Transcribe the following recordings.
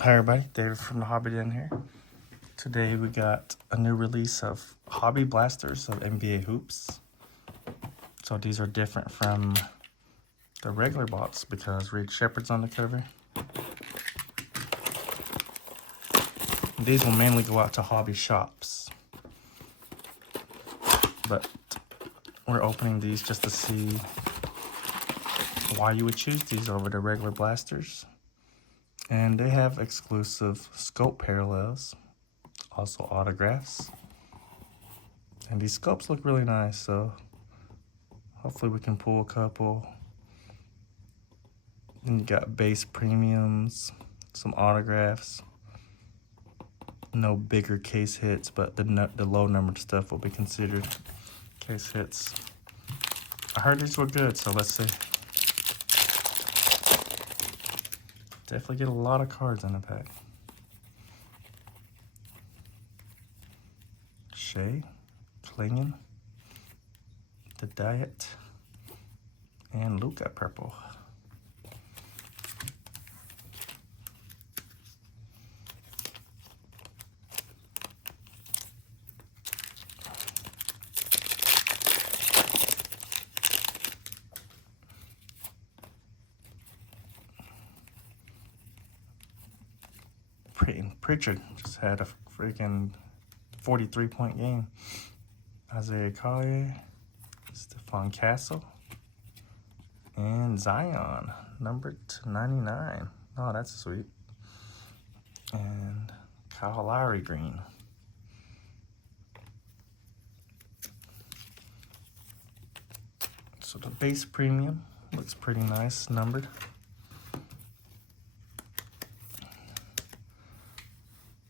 Hi everybody, David from the Hobby Den here. Today we got a new release of Hobby Blasters of NBA Hoops. So these are different from the regular box because Reed Shepherd's on the cover. These will mainly go out to hobby shops. But we're opening these just to see why you would choose these over the regular blasters. And they have exclusive scope parallels, also autographs. And these scopes look really nice, so hopefully we can pull a couple. Then you got base premiums, some autographs. No bigger case hits, but the low numbered stuff will be considered case hits. I heard these were good, so let's see. Definitely get a lot of cards in the pack. Shea, Klingen, The Diet, and Luka Purple. Pritchard just had a freaking 43-point game. Isaiah Collier, Stephon Castle, and Zion, numbered to 99. Oh, that's sweet. And Kyle Lowry green. So the base premium looks pretty nice, numbered.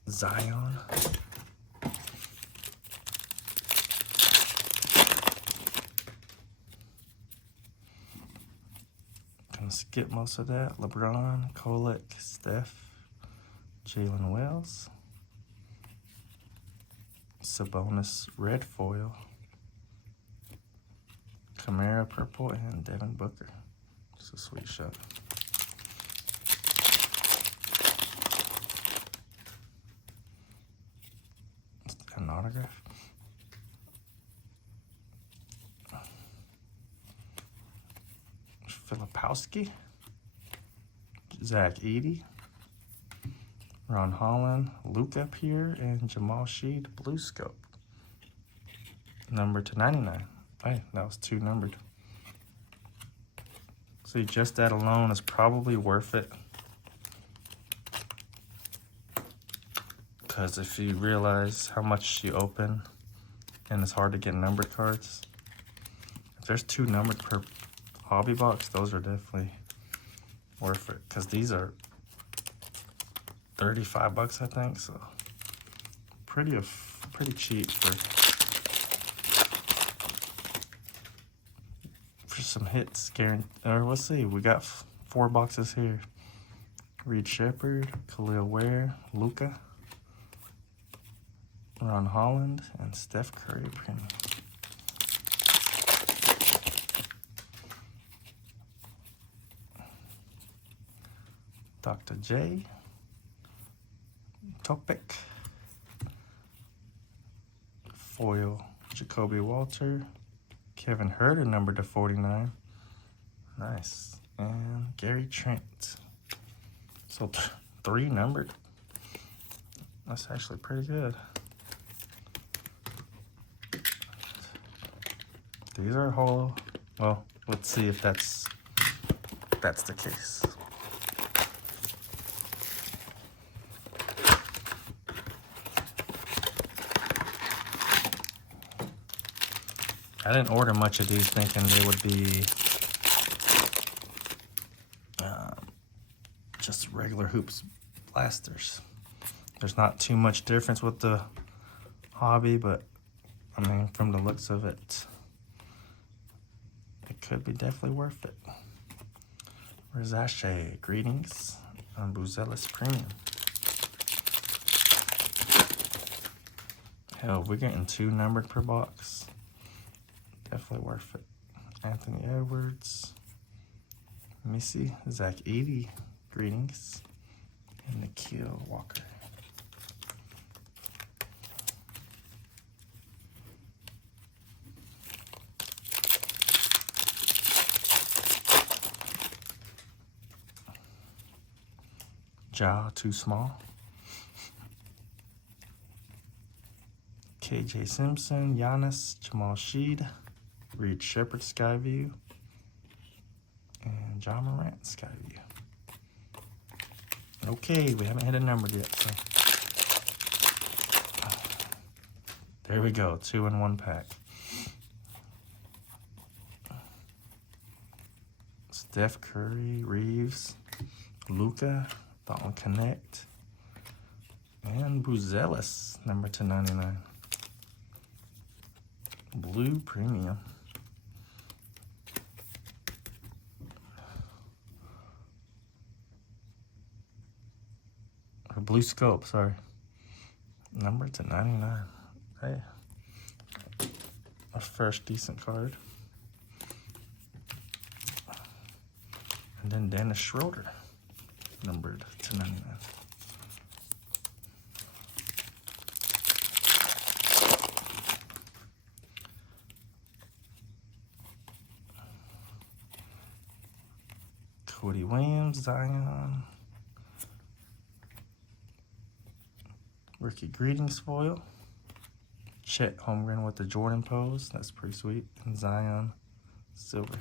Zion. Gonna skip most of that. LeBron, Kolek, Steph, Jalen Wells, Sabonis red foil, Kamara purple, and Devin Booker. It's a sweet shot. An autograph. Filipowski, Zach Edey, Ron Holland, Luka here, and Jamal Sheed blue scope. Numbered to 99. Hey, that was 2 numbered. See, just that alone is probably worth it. Because if you realize how much you open and it's hard to get numbered cards, if there's 2 numbered per hobby box, those are definitely worth it. Because these are 35 bucks, I think, so pretty cheap for some hits. Or let's see, we got 4 boxes here. Reed Shepherd, Khalil Ware, Luka, Ron Holland, and Steph Curry premium. Dr. J, Topic, foil, Jacoby Walter, Kevin Huerter numbered to 49. Nice. And Gary Trent. So 3 numbered. That's actually pretty good. These are hollow. Well, let's see if that's the case. I didn't order much of these thinking they would be just regular hoops blasters. There's not too much difference with the hobby, but I mean, from the looks of it, it could be definitely worth it. Rizache, greetings on Buzelis Premium. Hell, we're getting 2 numbered per box. Definitely worth it. Anthony Edwards, Missy, Zach Edey, greetings. And Nikhil Walker. Ja, too small. KJ Simpson, Giannis, Jamal Sheed, Reed Shepherd, Skyview, and John Morant, Skyview. Okay, we haven't hit a number yet, so there we go, 2 in 1 pack. Steph Curry, Reeves, Luka, Dalton Connect, and Buzelis, number 299. Blue Premium. Or Blue Scope, sorry. Number 299. Hey. Our first decent card. And then Dennis Schroeder, numbered 299. Cody Williams, Zion. Ricky Greetings foil. Chet Holmgren with the Jordan pose. That's pretty sweet. And Zion, silver.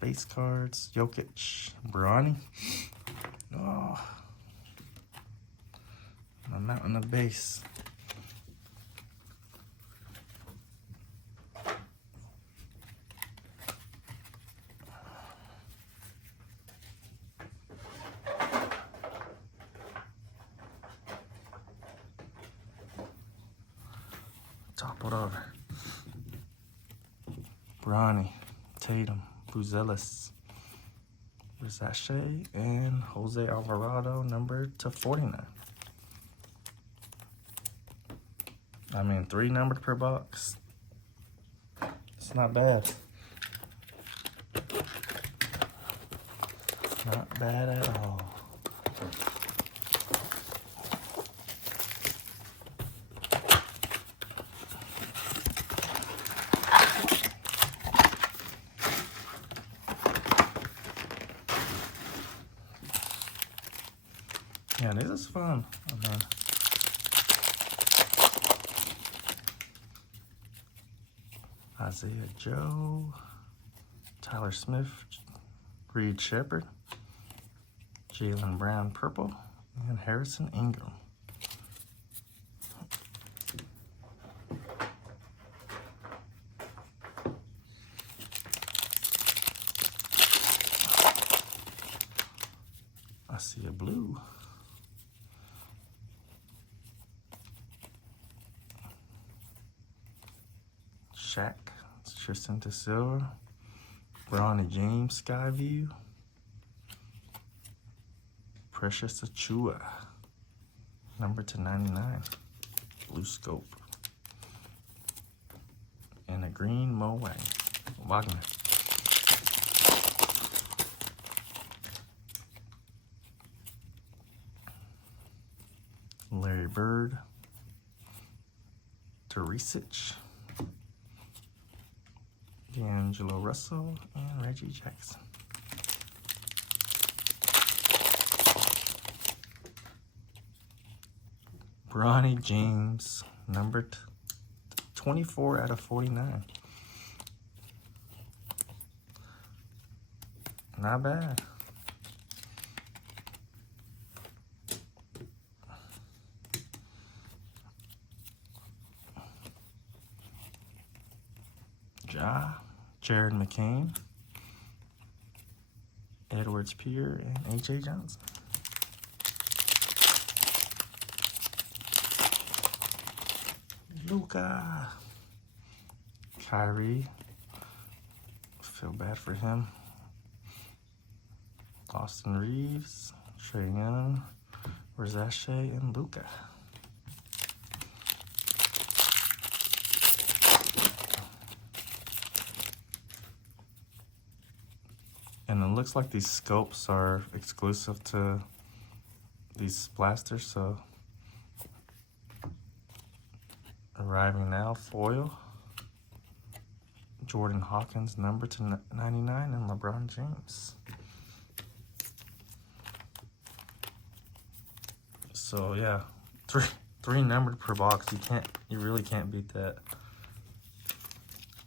Base cards. Jokic, Bronny. Oh. A mountain of base. Top it over. Bronny, Tatum, Buzelis, Versace, and Jose Alvarado, numbered to 49. I mean, 3 numbered per box. It's not bad. Not bad at all. Yeah, this is fun. Isaiah Joe, Tyler Smith, Reed Shepherd, Jaylen Brown purple, and Harrison Ingram. I see a blue. Shaq, Tristan Da Silva, Bronny James, Skyview, Precious Achua, number 299, Blue Scope, and a green Mo Wagner. Larry Bird, Teresic, D'Angelo Russell, and Reggie Jackson. Bronny James, numbered 24 out of 49. Not bad. Jared McCain, Edwards Pierre, and A.J. Johnson. Luka, Kyrie, feel bad for him. Austin Reeves, Trae Young, Versace, and Luka. And it looks like these scopes are exclusive to these blasters, so arriving now, foil. Jordan Hawkins, number to 99, and LeBron James. So yeah, three numbered per box. You really can't beat that.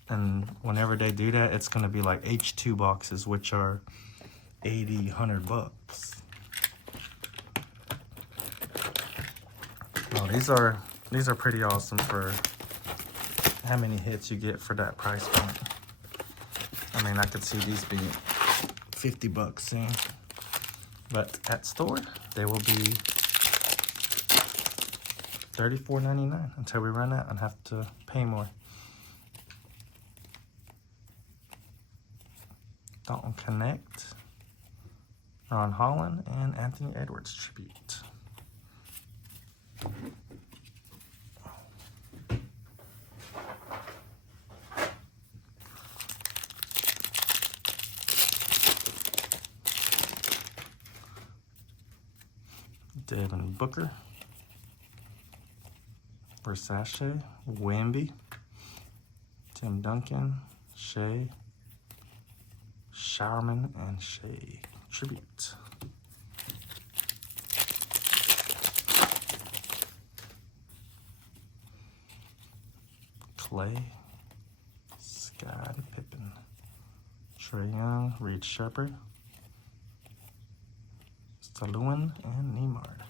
And whenever they do that, it's gonna be like H2 boxes, which are 80, 100 bucks. No, these are pretty awesome for how many hits you get for that price point. I mean, I could see these being 50 bucks soon, but at store they will be $34.99 until we run out and have to pay more. Dalton Connect, Ron Holland, and Anthony Edwards tribute. Devin Booker, Versace, Wemby, Tim Duncan, Shea, Showerman, and Shea tribute. Clay, Scott Pippen, Trae Young, Reed Shepherd, Saluin, and Neymar.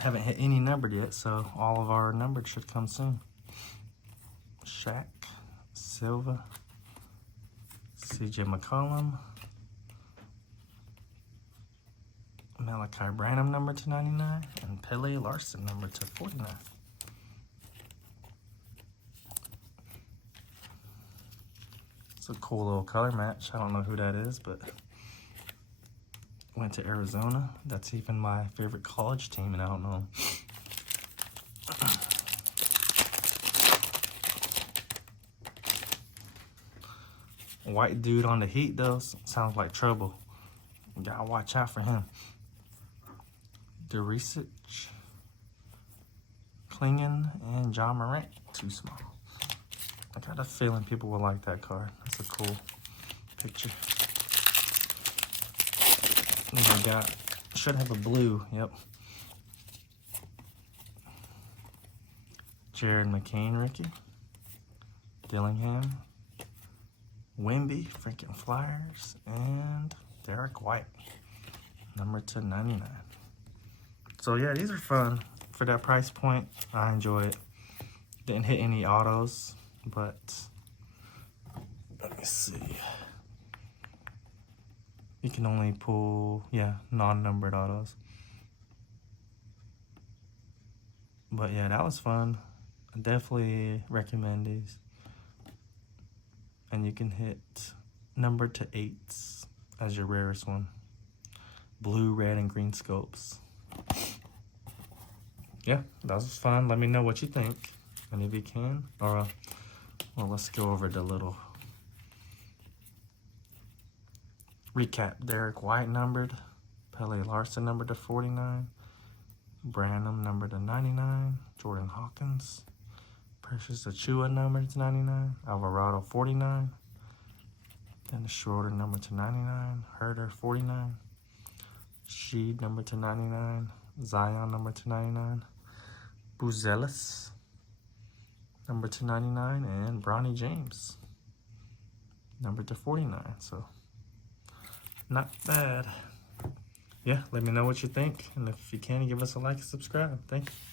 Haven't hit any numbered yet, so all of our numbered should come soon. Shaq, Silva, CJ McCollum, Malachi Branham, number to 99, and Pele Larson, number to 49. It's a cool little color match. I don't know who that is, but went to Arizona. That's even my favorite college team, and I don't know. White dude on the Heat, though, sounds like trouble. You gotta watch out for him. Derisic, Klingen, and John Morant, too small. I got a feeling people will like that card. That's a cool picture. And I should have a blue, yep. Jared McCain rookie, Dillingham, Wemby, freaking Flyers, and Derek White, number to 99. So yeah, these are fun for that price point. I enjoy it. Didn't hit any autos, but let me see. You can only pull, yeah, non-numbered autos. But yeah, that was fun. I definitely recommend these. And you can hit numbered to 8s as your rarest one. Blue, red, and green scopes. Yeah, that was fun. Let me know what you think. And if you can, or well, let's go over the little recap. Derek White numbered, Pele Larson numbered to 49, Branham numbered to 99, Jordan Hawkins, Precious Achua numbered to 99, Alvarado 49, Dennis Schroeder numbered to 99, Herder 49, Sheed numbered to 99, Zion numbered to 99, Buzelis numbered to 99, and Bronny James numbered to 49. So not bad. Yeah, let me know what you think, and if you can, give us a like and subscribe. Thank you.